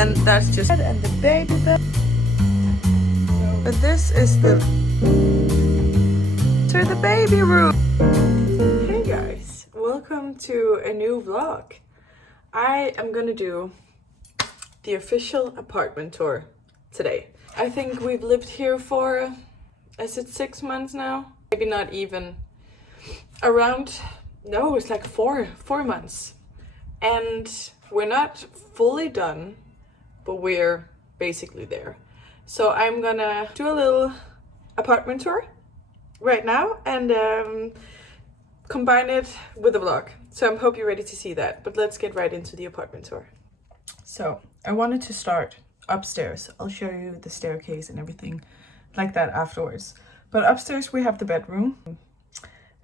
And that's just and the baby bed. But this is the baby room. Hey guys, welcome to a new vlog. I am gonna do the official apartment tour today. I think we've lived here for, is it 6 months now? Maybe not even. Around, no, it's like four months. And we're not fully done, but we're basically there. So I'm gonna do a little apartment tour right now and combine it with a vlog. So I hope you're ready to see that, but let's get right into the apartment tour. So I wanted to start upstairs. I'll show you the staircase and everything like that afterwards. But upstairs we have the bedroom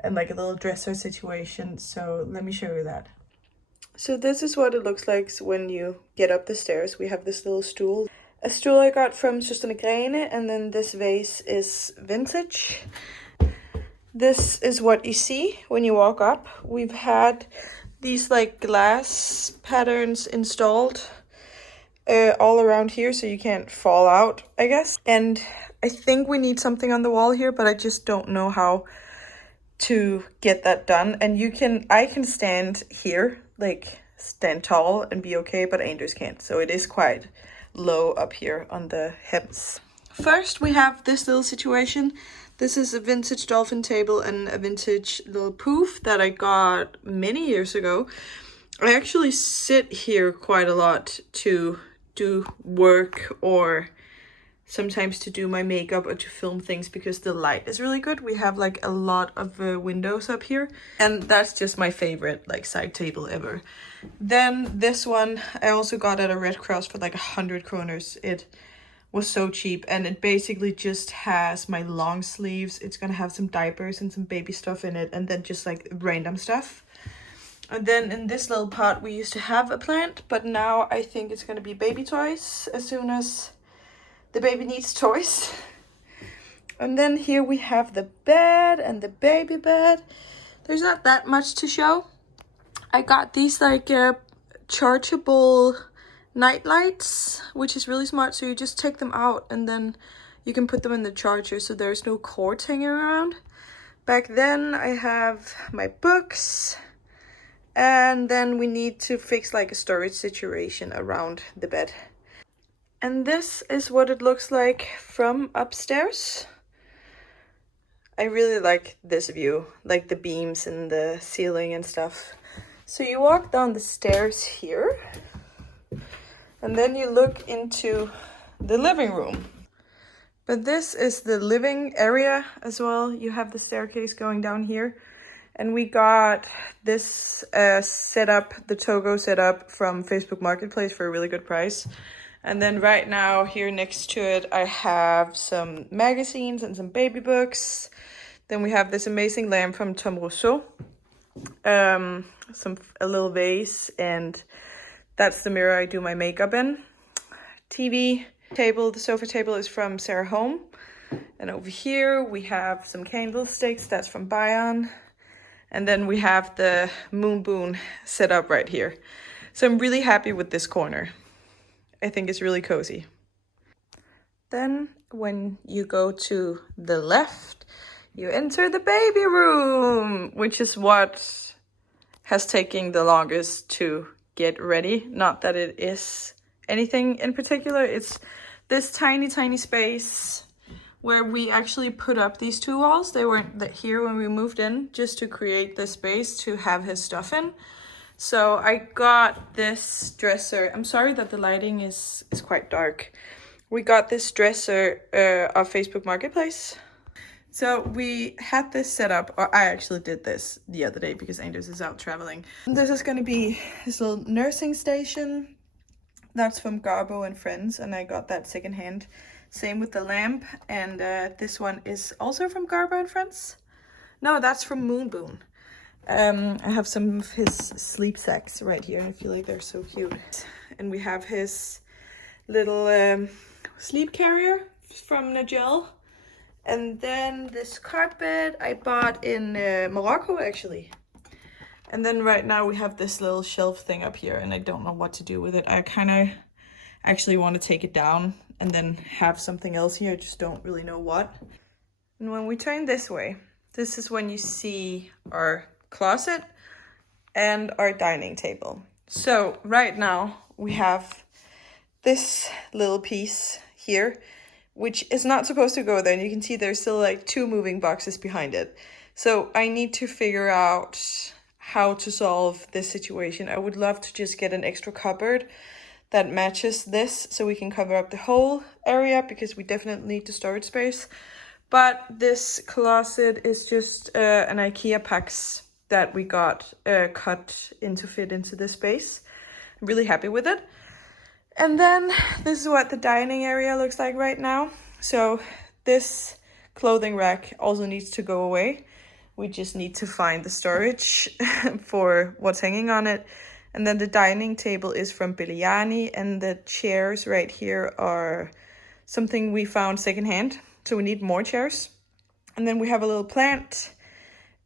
and like a little dresser situation. So let me show you that. So this is what it looks like when you get up the stairs. We have this little stool. A stool I got from Søstrene Grene, and then this vase is vintage. This is what you see when you walk up. We've had these like glass patterns installed all around here so you can't fall out, I guess. And I think we need something on the wall here, but I just don't know how to get that done. And I can stand here, like stand tall and be okay, but Anders can't. So it is quite low up here on the hems. First we have this little situation. This is a vintage dolphin table and a vintage little poof that I got many years ago. I actually sit here quite a lot to do work or sometimes to do my makeup or to film things because the light is really good. We have like a lot of windows up here, and that's just my favorite like side table ever. Then this one I also got at a Red Cross for like 100 kroners. It was so cheap, and it basically just has my long sleeves. It's gonna have some diapers and some baby stuff in it, and then just like random stuff. And then in this little pot we used to have a plant, but now I think it's gonna be baby toys as soon as the baby needs toys. And then here we have the bed and the baby bed. There's not that much to show. I got these like chargeable night lights, which is really smart. So you just take them out and then you can put them in the charger so there's no cords hanging around. Back then I have my books, and then we need to fix like a storage situation around the bed. And this is what it looks like from upstairs. I really like this view, like the beams and the ceiling and stuff. So you walk down the stairs here, and then you look into the living room. But this is the living area as well. You have the staircase going down here. And we got this setup, the Togo setup from Facebook Marketplace for a really good price. And then right now here next to it, I have some magazines and some baby books. Then we have this amazing lamp from Tom Rousseau. A little vase, and that's the mirror I do my makeup in. TV table, the sofa table is from Sarah Home. And over here we have some candlesticks, that's from Bayern. And then we have the moon boon set up right here. So I'm really happy with this corner. I think it's really cozy. Then when you go to the left, you enter the baby room, which is what has taken the longest to get ready. Not that it is anything in particular. It's this tiny, tiny space where we actually put up these two walls. They weren't here when we moved in, just to create the space to have his stuff in. So I got this dresser. I'm sorry that the lighting is quite dark. We got this dresser off Facebook Marketplace. So we had this set up, or I actually did this the other day because Anders is out traveling. This is going to be his little nursing station. That's from Garbo and Friends, and I got that secondhand. Same with the lamp, and this one is also from Garbo and Friends. No, that's from Moonboon. I have some of his sleep sacks right here. I feel like they're so cute. And we have his little sleep carrier from Nigel. And then this carpet I bought in Morocco, actually. And then right now we have this little shelf thing up here, and I don't know what to do with it. I kind of actually want to take it down and then have something else here. I just don't really know what. And when we turn this way, this is when you see our closet and our dining table. So right now we have this little piece here, which is not supposed to go there. And you can see there's still like 2 moving boxes behind it. So I need to figure out how to solve this situation. I would love to just get an extra cupboard that matches this so we can cover up the whole area, because we definitely need the storage space. But this closet is just an IKEA packs that we got cut in to fit into this space. I'm really happy with it. And then this is what the dining area looks like right now. So this clothing rack also needs to go away. We just need to find the storage for what's hanging on it. And then the dining table is from Bilyani, and the chairs right here are something we found secondhand. So we need more chairs. And then we have a little plant.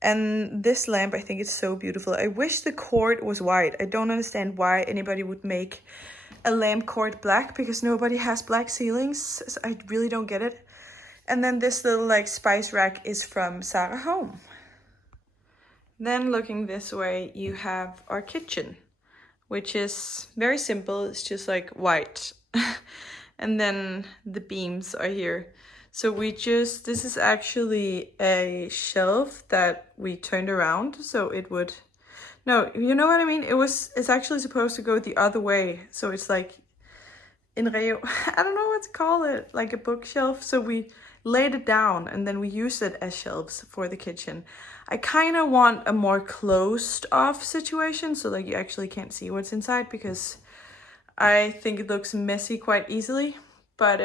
And this lamp, I think it's so beautiful. I wish the cord was white. I don't understand why anybody would make a lamp cord black, because nobody has black ceilings. So I really don't get it. And then this little like spice rack is from Sarah Home. Then looking this way, you have our kitchen, which is very simple. It's just like white. And then the beams are here. So this is actually a shelf that we turned around so it would, no, you know what I mean? It's actually supposed to go the other way. So it's like in Rio, I don't know what to call it, like a bookshelf. So we laid it down and then we used it as shelves for the kitchen. I kind of want a more closed off situation, so like you actually can't see what's inside, because I think it looks messy quite easily. But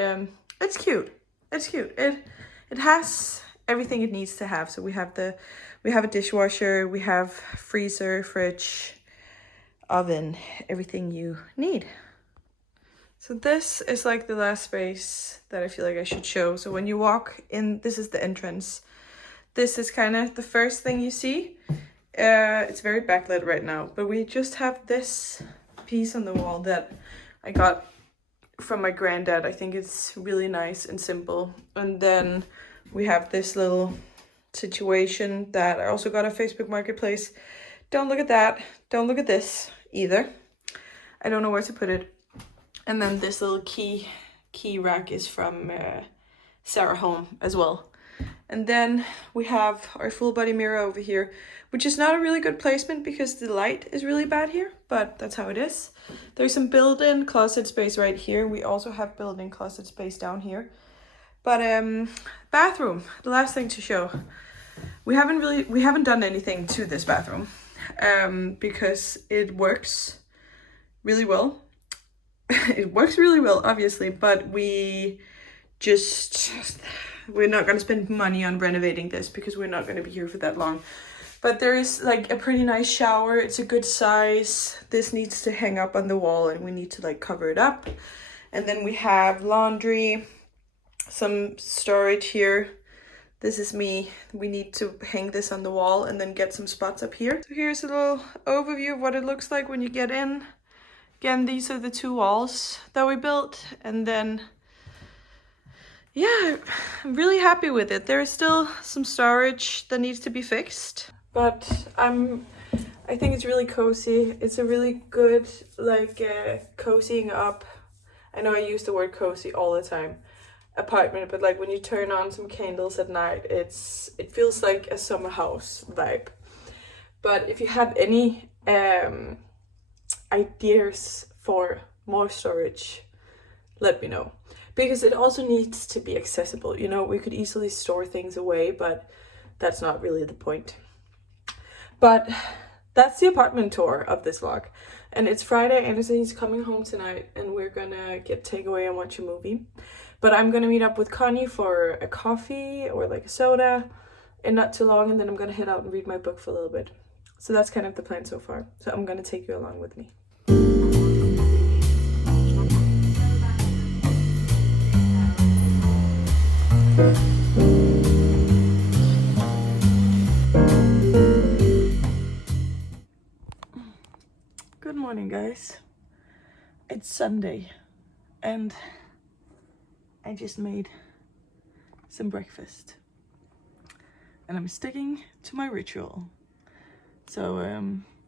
it's cute. It's cute. It has everything it needs to have. So we have a dishwasher, we have freezer, fridge, oven, everything you need. So this is like the last space that I feel like I should show. So when you walk in, this is the entrance. This is kind of the first thing you see. It's very backlit right now, but we just have this piece on the wall that I got from my granddad. I think it's really nice and simple. And then we have this little situation that I also got on Facebook Marketplace. Don't look at that. Don't look at this either. I don't know where to put it. And then this little key rack is from Sarah Home as well. And then we have our full body mirror over here, which is not a really good placement because the light is really bad here, but that's how it is. There's some built-in closet space right here. We also have built-in closet space down here. But bathroom, the last thing to show. We haven't done anything to this bathroom because it works really well. It works really well, obviously, but we're not going to spend money on renovating this because we're not going to be here for that long. But there is like a pretty nice shower. It's a good size. This needs to hang up on the wall and we need to like cover it up. And then we have laundry, some storage here. This is me. We need to hang this on the wall and then get some spots up here. So here's a little overview of what it looks like when you get in. Again, these are the 2 walls that we built, and then yeah, I'm really happy with it. There is still some storage that needs to be fixed, but I think it's really cozy. It's a really good like cozying up. I know I use the word cozy all the time, apartment, but like when you turn on some candles at night, it feels like a summer house vibe. But if you have any ideas for more storage, let me know, because it also needs to be accessible. You know, we could easily store things away, but that's not really the point. But that's the apartment tour of this vlog, and it's Friday. Anderson's coming home tonight and we're gonna get takeaway and watch a movie, but I'm gonna meet up with Connie for a coffee or like a soda in not too long, and then I'm gonna head out and read my book for a little bit. So that's kind of the plan so far. So I'm gonna take you along with me. Good morning, guys. It's Sunday and I just made some breakfast. And I'm sticking to my ritual. So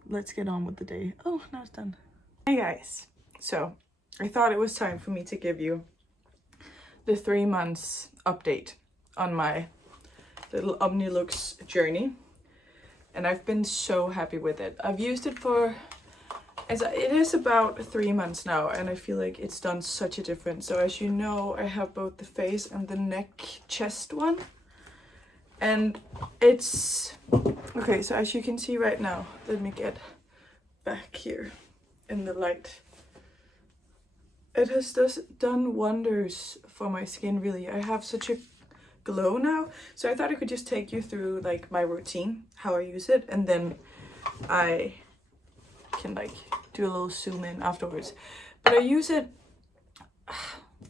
let's get on with the day. Oh, now it's done. Hey guys, so I thought it was time for me to give you the 3 months update on my little OmniLooks journey. And I've been so happy with it. I've used it for, it is about 3 months now, and I feel like it's done such a difference. So as you know, I have both the face and the neck chest one. And it's, okay, so as you can see right now, let me get back here in the light. It has just done wonders for my skin, really. I have such a glow now. So I thought I could just take you through like my routine, how I use it, and then I can like do a little zoom in afterwards. But I use it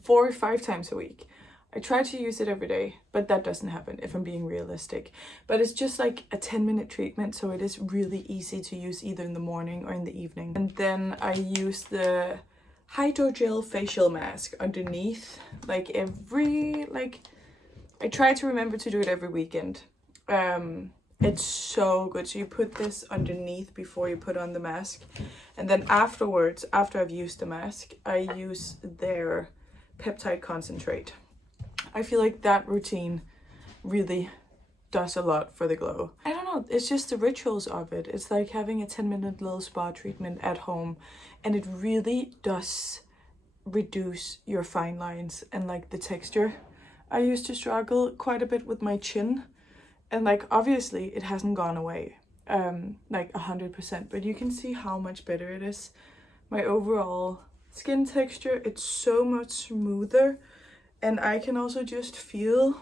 4 or 5 times a week. I try to use it every day, but that doesn't happen if I'm being realistic. But it's just like a 10-minute treatment, so it is really easy to use either in the morning or in the evening. And then I use the hydrogel facial mask underneath, like I try to remember to do it every weekend. It's so good. So you put this underneath before you put on the mask, and then afterwards, after I've used the mask, I use their peptide concentrate. I feel like that routine really does a lot for the glow. I don't know, it's just the rituals of it. It's like having a 10-minute little spa treatment at home, and it really does reduce your fine lines and like the texture. I used to struggle quite a bit with my chin, and like obviously it hasn't gone away like 100%, but you can see how much better it is. My overall skin texture, it's so much smoother. And I can also just feel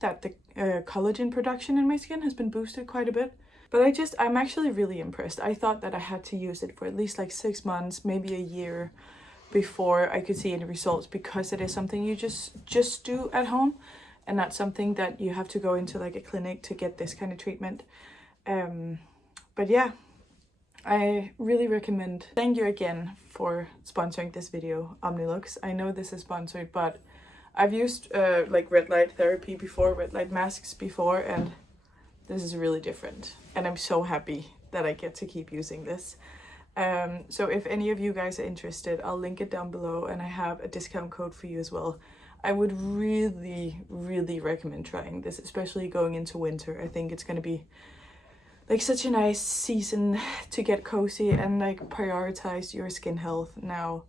that the collagen production in my skin has been boosted quite a bit. But I'm actually really impressed. I thought that I had to use it for at least like 6 months, maybe a year, before I could see any results, because it is something you just do at home, and not something that you have to go into like a clinic to get this kind of treatment. But yeah, I really recommend. Thank you again for sponsoring this video, OmniLooks. I know this is sponsored, but I've used like red light therapy before, red light masks before, and this is really different. And I'm so happy that I get to keep using this. So if any of you guys are interested, I'll link it down below, and I have a discount code for you as well. I would really, really recommend trying this, especially going into winter. I think it's going to be like such a nice season to get cozy and like prioritize your skin health now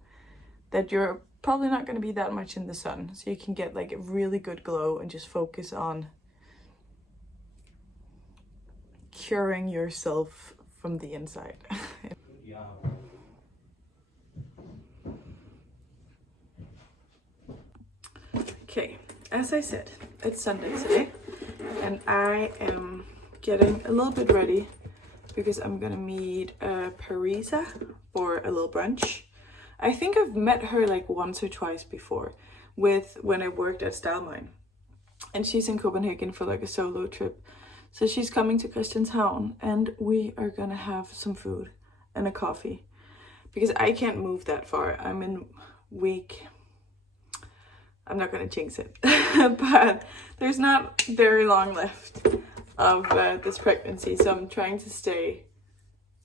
that you're probably not going to be that much in the sun, so you can get like a really good glow and just focus on curing yourself from the inside. Okay, as I said, it's Sunday today, and I am getting a little bit ready because I'm gonna meet Parisa for a little brunch. I think I've met her like once or twice before when I worked at Stylmine, and she's in Copenhagen for like a solo trip. So she's coming to Christianshavn, and we are gonna have some food and a coffee because I can't move that far. I'm in week, I'm not gonna jinx it, but there's not very long left of this pregnancy, so I'm trying to stay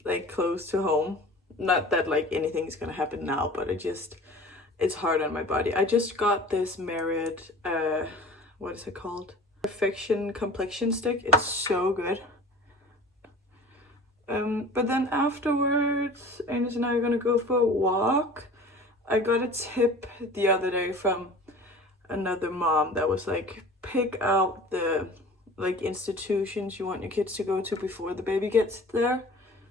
like close to home. Not that like anything's gonna happen now, but it's hard on my body. I just got this Merit, what is it called? Perfection complexion stick. It's so good. But then afterwards, Agnes and I are gonna go for a walk. I got a tip the other day from another mom that was like, pick out the like institutions you want your kids to go to before the baby gets there,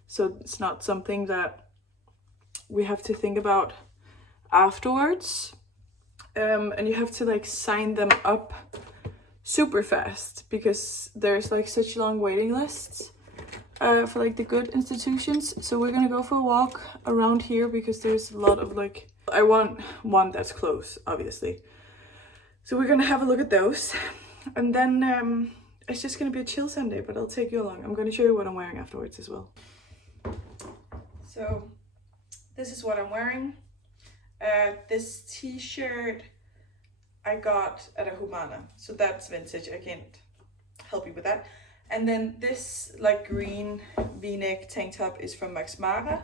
so it's not something that we have to think about afterwards. And you have to like sign them up super fast because there's like such long waiting lists for like the good institutions. So we're gonna go for a walk around here because there's a lot of like, I want one that's close, obviously. So we're gonna have a look at those, and then it's just gonna be a chill Sunday, but I'll take you along. I'm gonna show you what I'm wearing afterwards as well. So this is what I'm wearing. This t-shirt I got at a Humana, so that's vintage. I can't help you with that. And then this like green v-neck tank top is from Max Mara,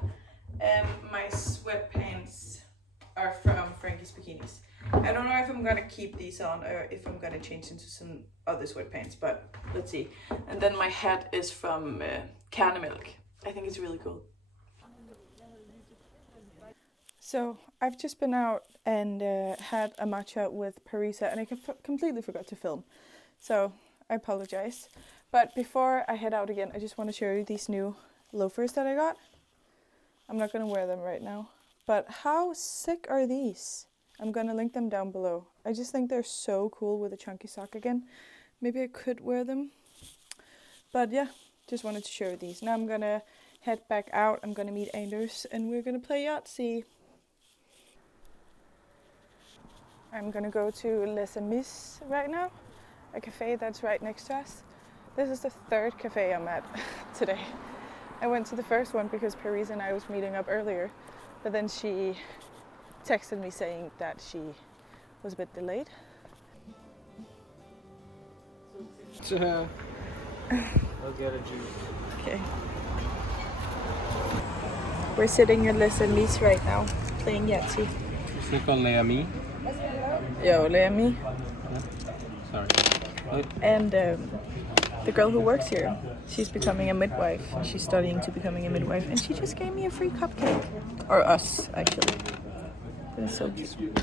and my sweatpants are from Frankie's Bikinis. I don't know if I'm gonna keep these on or if I'm gonna change into some other sweatpants, but let's see. And then my hat is from Kernemilk. I think it's really cool. So I've just been out and had a matcha with Parisa, and I completely forgot to film. So I apologize. But before I head out again, I just want to show you these new loafers that I got. I'm not going to wear them right now. But how sick are these? I'm going to link them down below. I just think they're so cool with a chunky sock again. Maybe I could wear them. But yeah, just wanted to show you these. Now I'm going to head back out. I'm going to meet Anders and we're going to play Yahtzee. I'm going to go to Les Amis right now, a cafe that's right next to us. This is the third cafe I'm at today. I went to the first one because Paris and I was meeting up earlier, but then she texted me saying that she was a bit delayed. I'll get a juice. Okay. We're sitting at Les Amis right now, playing Yahtzee. C'est called Les Amis. Yo, Les Amis. Sorry. And the girl who works here, she's becoming a midwife. She's studying to becoming a midwife, and she just gave me a free cupcake. Or us, actually. But it's so cute.